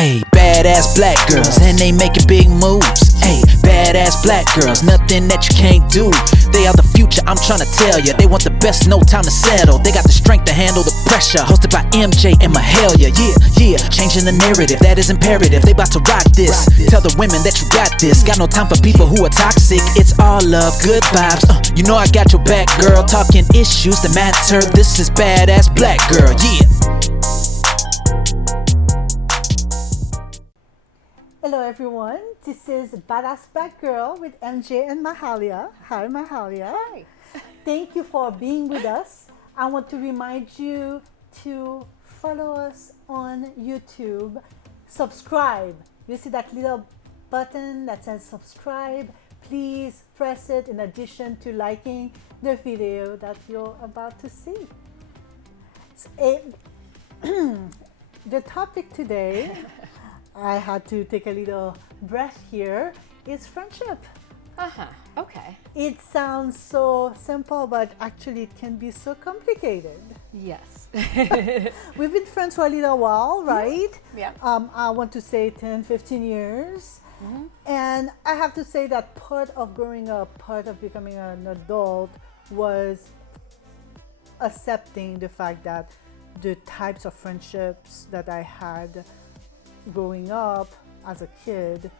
Ayy, badass black girls, and they making big moves. Ayy, badass black girls, nothing that you can't do. They are the future, I'm trying to tell ya. They want the best, no time to settle. They got the strength to handle the pressure. Hosted by MJ and Mahalia. Yeah, changing the narrative, that is imperative. They about to rock this. Tell the women that you got this. Got no time for people who are toxic. It's all love, good vibes. You know I got your back, girl. Talking issues that matter. This is badass black girl. Yeah. Hello everyone, this is Badass Black Girl with MJ and Mahalia. Hi Mahalia. Hi. Thank you for being with us. I want to remind you to follow us on YouTube. Subscribe. You see that little button that says subscribe? Please press it in addition to liking the video that you're about to see. The topic today, I had to take a little breath here, is friendship. Okay. It sounds so simple, but actually it can be so complicated. Yes. We've been friends for a little while, right? Yeah. I want to say 10, 15 years. Mm-hmm. And I have to say that part of growing up, part of becoming an adult was accepting the fact that the types of friendships that I had growing up as a kid,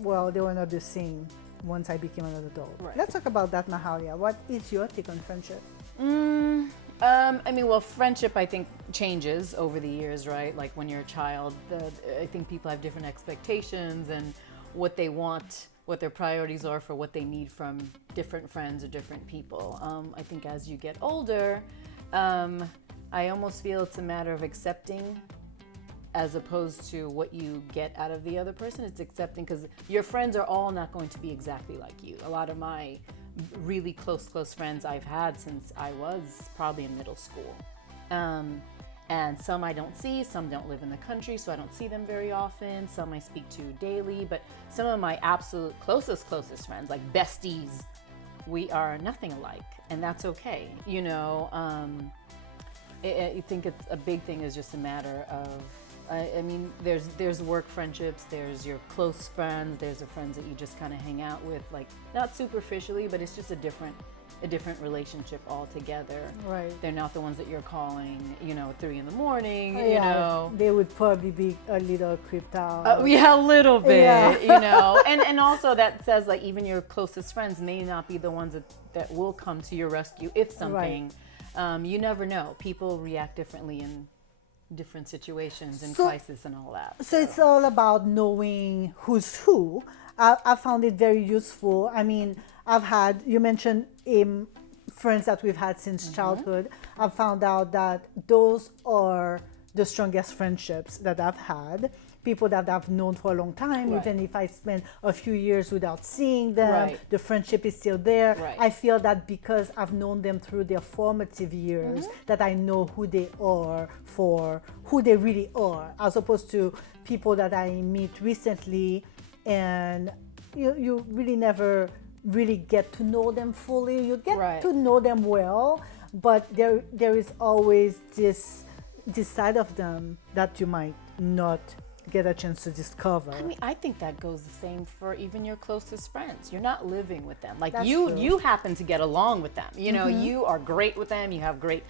well, they were not the same once I became an adult. Right. Let's talk about that, Mahalia. What is your take on friendship? Well, friendship, I think, changes over the years, right? Like when you're a child, I think people have different expectations and what they want, what their priorities are for what they need from different friends or different people. I think as you get older, I almost feel it's a matter of accepting as opposed to what you get out of the other person. It's accepting, because your friends are all not going to be exactly like you. A lot of my really close friends I've had since I was probably in middle school. And some I don't see, some don't live in the country, so I don't see them very often. Some I speak to daily, but some of my absolute closest friends, like besties, we are nothing alike, and that's okay. You know, I think it's a big thing is just a matter of, I mean, there's work friendships, there's your close friends, there's the friends that you just kind of hang out with, like not superficially, but it's just a different relationship altogether. Right. They're not the ones that you're calling, at 3 a.m, They would probably be a little creeped out. Yeah, a little bit, Yeah. and also that says like even your closest friends may not be the ones that will come to your rescue if something, you never know. People react differently in different situations and crisis and all that. So it's all about knowing who's who. I found it very useful. I mean, you mentioned friends that we've had since childhood. I've found out that those are the strongest friendships that I've had. People that I've known for a long time, Right. even if I spend a few years without seeing them, Right. the friendship is still there. Right. I feel that because I've known them through their formative years, that I know who they are for who they really are, as opposed to people that I meet recently and you really never really get to know them fully. You get Right. to know them well, but there is always this side of them that you might not get a chance to discover. I mean, I think that goes the same for even your closest friends. You're not living with them. Like That's you true. happen to get along with them. You are great with them. You have great,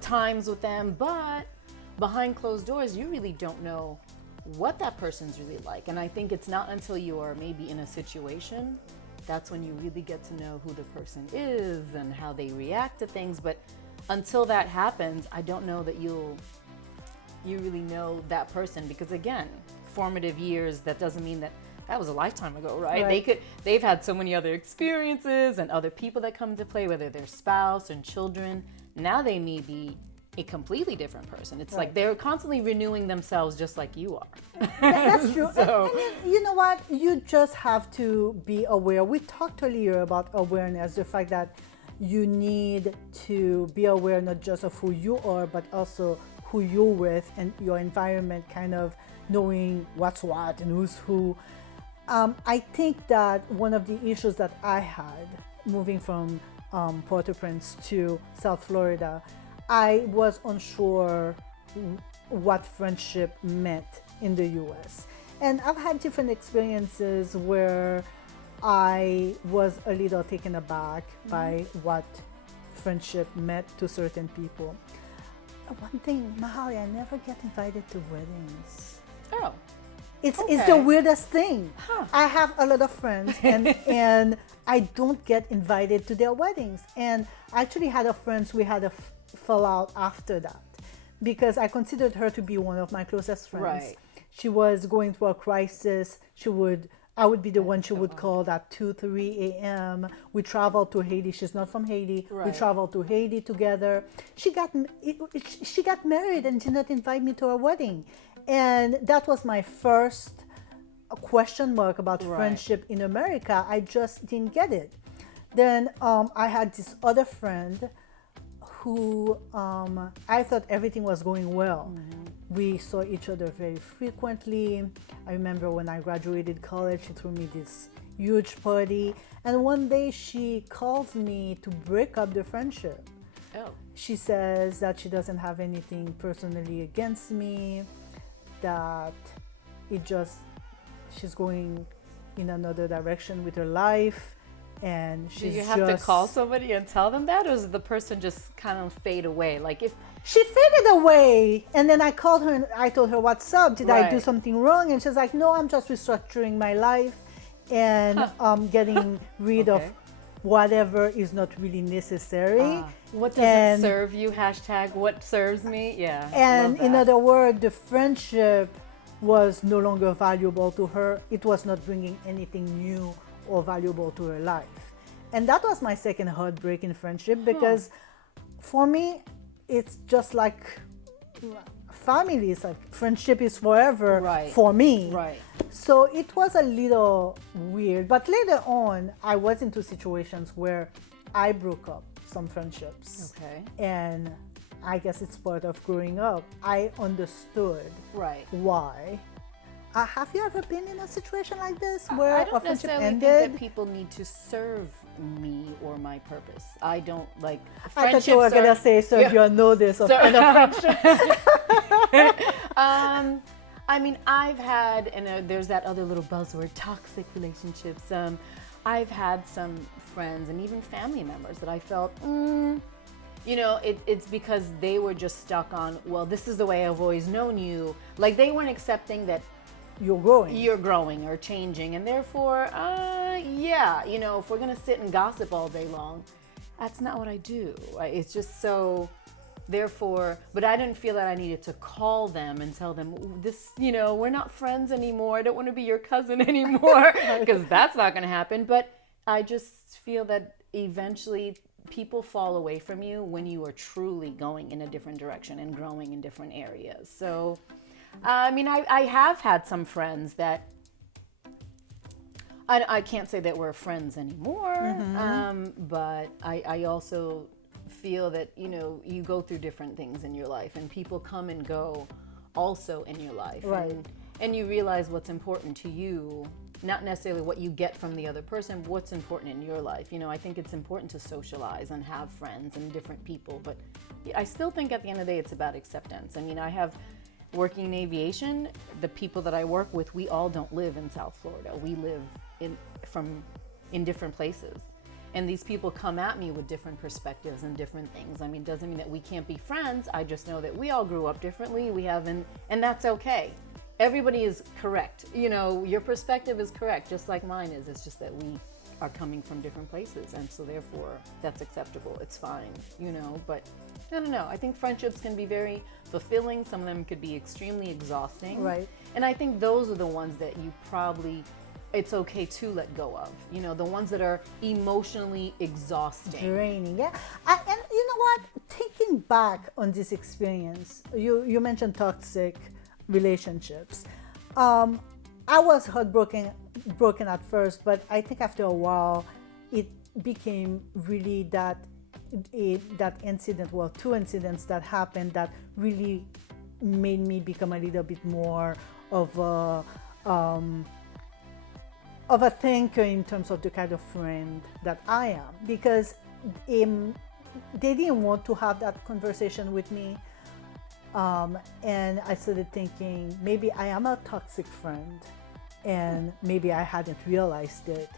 times with them. But behind closed doors, you really don't know what that person's really like. And I think it's not until you are maybe in a situation, that's when you really get to know who the person is and how they react to things. But until that happens, I don't know that you really know that person, because again, formative years, that doesn't mean that was a lifetime ago, right? They've had so many other experiences and other people that come into play, whether they're spouse and children. Now they may be a completely different person. It's like they're constantly renewing themselves just like you are. That's true. So- and you know what? You just have to be aware. We talked earlier about awareness, the fact that you need to be aware not just of who you are, but also who you're with and your environment, kind of knowing what's what and who's who. I think that one of the issues that I had moving from Port-au-Prince to South Florida, I was unsure what friendship meant in the US. And I've had different experiences where I was a little taken aback by what friendship meant to certain people. One thing, Mahalia, I never get invited to weddings. Oh. It's Okay. the weirdest thing. Huh. I have a lot of friends and I don't get invited to their weddings. And I actually had a friend, we had a fallout after that because I considered her to be one of my closest friends. Right. She was going through a crisis. I would be the one she would call at 2, 3 a.m. We traveled to Haiti. She's not from Haiti. We Right. traveled to Haiti together. She got married and did not invite me to her wedding. And that was my first question mark about Right. friendship in America. I just didn't get it. Then I had this other friend who I thought everything was going well. We saw each other very frequently. I remember when I graduated college, she threw me this huge party. And one day she calls me to break up the friendship. Oh. She says that she doesn't have anything personally against me, that she's going in another direction with her life, and Do she's you have to call somebody and tell them that, or does the person just kind of fade away? Like if she faded away, and then I called her and I told her, what's up? Did I do Right. something wrong? And she's like, no, I'm just restructuring my life and getting rid of Okay. whatever is not really necessary. what And- doesn't serve you? Hashtag what serves me? Yeah. And love in that. other words, the friendship was no longer valuable to her. It was not bringing anything new or valuable to her life. And that was my second heartbreak in friendship because for me, it's just like family. It's like friendship is forever Right. for me. Right. So it was a little weird. But later on, I was into situations where I broke up some friendships. Okay. And I guess it's part of growing up. I understood Right. why. Have you ever been in a situation like this I where a don't friendship necessarily think ended? that people need to serve me or my purpose. I don't like. I thought you were gonna say serve your notice of end of friendship. I mean, I've had, and there's that other little buzzword, toxic relationships. I've had some friends and even family members that I felt, it's because they were just stuck on, well, this is the way I've always known you. Like they weren't accepting that You're growing. you're growing or changing, and therefore, if we're gonna sit and gossip all day long, that's not what I do. It's just so. Therefore, but I didn't feel that I needed to call them and tell them this, we're not friends anymore. I don't want to be your cousin anymore because that's not going to happen. But I just feel that eventually people fall away from you when you are truly going in a different direction and growing in different areas. So, I mean, I have had some friends that I can't say that we're friends anymore, but I also feel that you go through different things in your life, and people come and go also in your life, Right. and you realize what's important to you, not necessarily what you get from the other person, but what's important in your life. I think it's important to socialize and have friends and different people, but I still think at the end of the day it's about acceptance. I mean, I have working in aviation, the people that I work with, we all don't live in South Florida. We live in different places. And these people come at me with different perspectives and different things. I mean, it doesn't mean that we can't be friends. I just know that we all grew up differently. And that's okay. Everybody is correct. Your perspective is correct, just like mine is. It's just that we are coming from different places. And so therefore, that's acceptable. It's fine, but I don't know. I think friendships can be very fulfilling. Some of them could be extremely exhausting. Right. And I think those are the ones that you probably, it's okay to let go of. The ones that are emotionally exhausting. Draining, yeah. And you know what? Thinking back on this experience, you mentioned toxic relationships. I was broken at first, but I think after a while, it became really that incident, well, two incidents that happened that really made me become a little bit more of a thinker in terms of the kind of friend that I am, because they didn't want to have that conversation with me. And I started thinking, maybe I am a toxic friend, and maybe I hadn't realized it.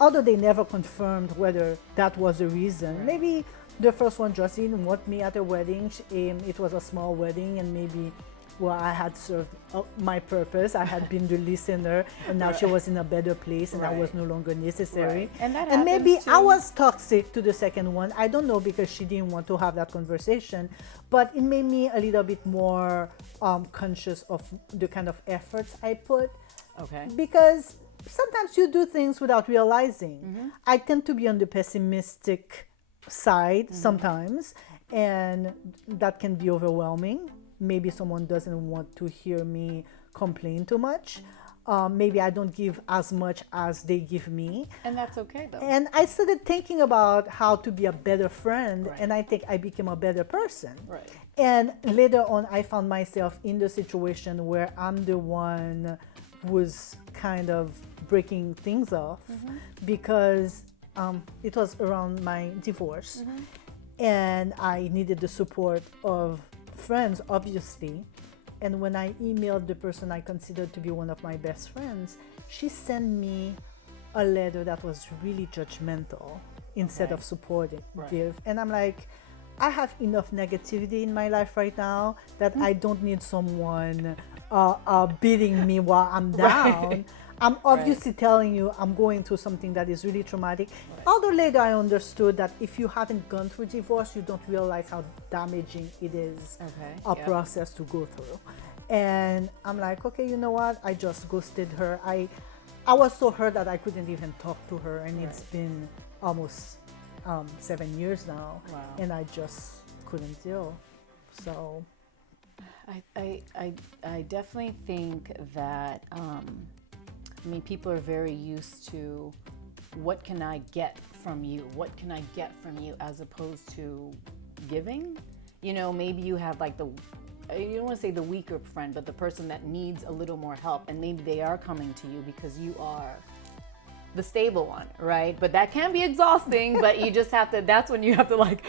Although they never confirmed whether that was the reason. Maybe the first one just didn't want me at a wedding. It was a small wedding, and maybe, well, I had served my purpose. I had been the listener, and now she was in a better place, and I was no longer necessary. And that and maybe happens, too. I was toxic to the second one. I don't know, because she didn't want to have that conversation. But it made me a little bit more conscious of the kind of efforts I put. Okay. Because sometimes you do things without realizing. I tend to be on the pessimistic side sometimes, and that can be overwhelming. Maybe someone doesn't want to hear me complain too much. Maybe I don't give as much as they give me. And that's okay, though. And I started thinking about how to be a better friend, and I think I became a better person. Right. And later on, I found myself in the situation where I'm the one who's kind of breaking things off, because it was around my divorce, and I needed the support of friends, obviously. And when I emailed the person I considered to be one of my best friends, she sent me a letter that was really judgmental instead of supportive. And I'm like, I have enough negativity in my life right now that I don't need someone beating me while I'm down. I'm obviously telling you I'm going through something that is really traumatic. Although later I understood that if you haven't gone through divorce, you don't realize how damaging it is, a process to go through. And I'm like, okay, you know what? I just ghosted her. I was so hurt that I couldn't even talk to her, and it's been almost 7 years now, and I just couldn't deal. So I definitely think that I mean, people are very used to, what can I get from you? What can I get from you, as opposed to giving? You know, maybe you have like you don't want to say the weaker friend, but the person that needs a little more help, and maybe they are coming to you because you are the stable one, right? But that can be exhausting, but you just have to, that's when you have to like,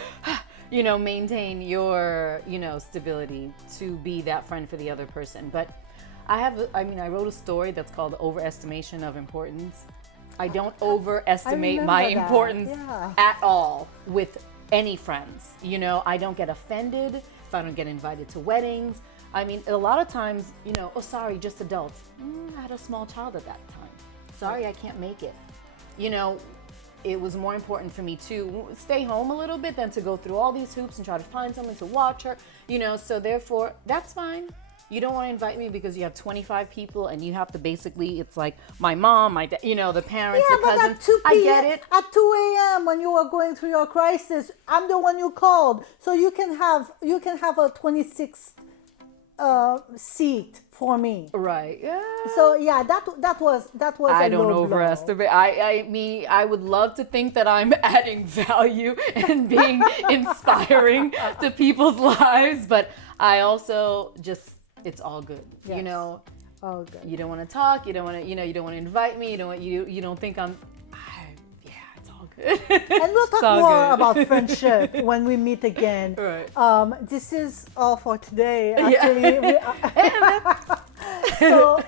you know, maintain your, you know, stability to be that friend for the other person. But I wrote a story that's called Overestimation of Importance. I don't overestimate my importance at all with any friends. You know, I don't get offended if I don't get invited to weddings. I mean, a lot of times, you know, oh, sorry, just adults. I had a small child at that time. Sorry, I can't make it. You know, it was more important for me to stay home a little bit than to go through all these hoops and try to find someone to watch her, you know, so therefore, that's fine. You don't want to invite me because you have 25 people and you have to basically, it's like my mom, my dad, you know, the parents, the cousins. At 2 I get it. At 2 a.m. when you were going through your crisis, I'm the one you called. So you can have a 26th seat for me. Right. Yeah. So yeah, that was I a don't low overestimate. I would love to think that I'm adding value and being inspiring to people's lives, but I also just, it's all good. Yes. You know, all good. You don't want to talk. You don't want to, you know, you don't want to invite me. You don't think I'm. Yeah, it's all good. And we'll talk more about friendship when we meet again. Right. This is all for today. Actually, so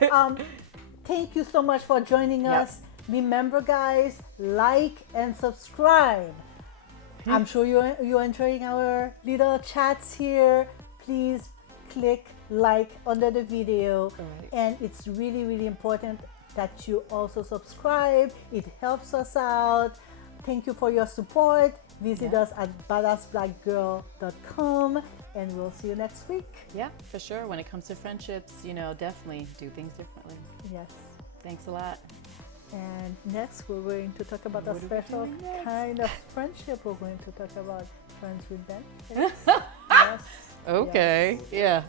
thank you so much for joining us. Remember, guys, like and subscribe. I'm sure you're enjoying our little chats here. Please click like under the video, and it's really, really important that you also subscribe. It helps us out. Thank you for your support. Visit us at badassblackgirl.com, and we'll see you next week. Yeah, for sure. When it comes to friendships, you know, definitely do things differently. Yes. Thanks a lot. And next, we're going to talk about a special kind of friendship. We're going to talk about friends with benefits. Yes. Okay. Yeah.